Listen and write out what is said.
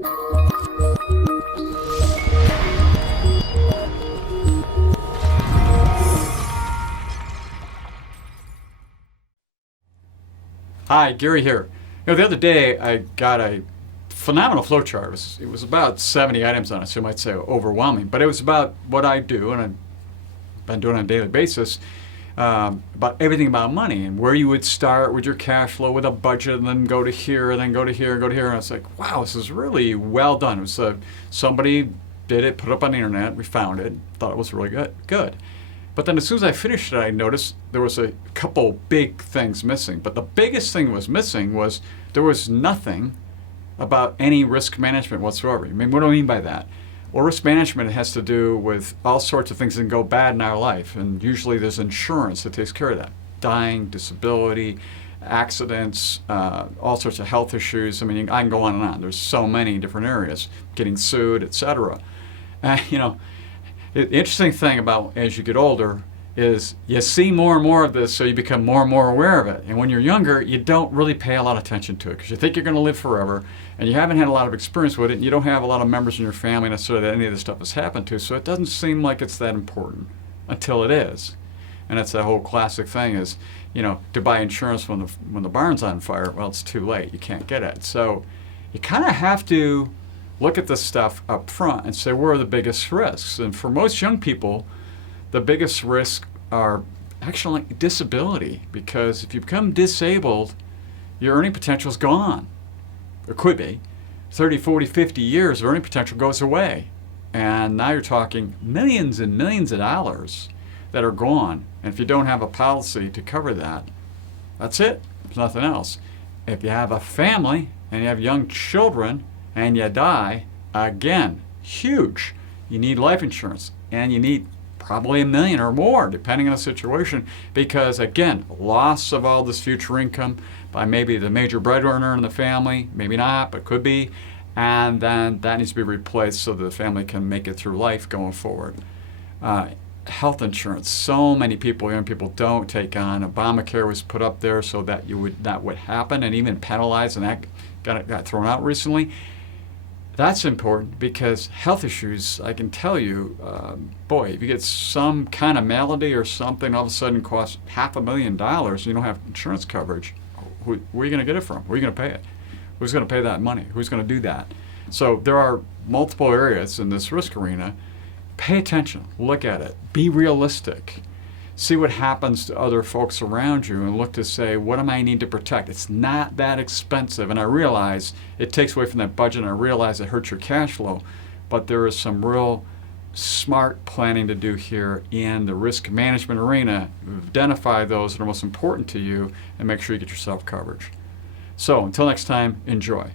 Hi, Gary here. The other day I got a phenomenal flowchart. It was about 70 items on it, so you might say overwhelming, but it was about what I do, and I've been doing it on a daily basis, about everything about money and where you would start with your cash flow with a budget, and then go to here, and then go to here, go to here. And I was like, wow, this is really well done. It was somebody did it, put it up on the internet, we found it, thought it was really good. But then as soon as I finished it, I noticed there was a couple big things missing. But the biggest thing was missing was there was nothing about any risk management whatsoever. I mean, what do I mean by that? Well, risk management has to do with all sorts of things that can go bad in our life. And usually there's insurance that takes care of that. Dying, disability, accidents, all sorts of health issues. I mean, I can go on and on. There's so many different areas, getting sued, etc. The interesting thing about as you get older is you see more and more of this, so you become more and more aware of it. And when you're younger, you don't really pay a lot of attention to it because you think you're going to live forever, and you haven't had a lot of experience with it, and you don't have a lot of members in your family necessarily that any of this stuff has happened to, so it doesn't seem like it's that important until it is. And it's that whole classic thing is, to buy insurance when the barn's on fire, well, it's too late. You can't get it. So you kind of have to look at this stuff up front and say, where are the biggest risks? And for most young people, the biggest risks are actually disability, because if you become disabled, your earning potential is gone. Or could be. 30, 40, 50 years of earning potential goes away. And now you're talking millions and millions of dollars that are gone. And if you don't have a policy to cover that, that's it. There's nothing else. If you have a family and you have young children, and you die, again, huge. You need life insurance, and you need probably $1 million or more, depending on the situation, because again, loss of all this future income by maybe the major breadwinner in the family, maybe not, but could be, and then that needs to be replaced so that the family can make it through life going forward. Health insurance, so many people, young people, don't take on. Obamacare was put up there so that that would happen, and even penalized, and that got thrown out recently. That's important because health issues, I can tell you, if you get some kind of malady or something, all of a sudden costs $500,000, and you don't have insurance coverage, where are you going to get it from? Where are you going to pay it? Who's going to pay that money? Who's going to do that? So there are multiple areas in this risk arena. Pay attention, look at it, be realistic. See what happens to other folks around you and look to say, what am I need to protect? It's not that expensive. And I realize it takes away from that budget, and I realize it hurts your cash flow. But there is some real smart planning to do here in the risk management arena. Identify those that are most important to you and make sure you get yourself coverage. So until next time, enjoy.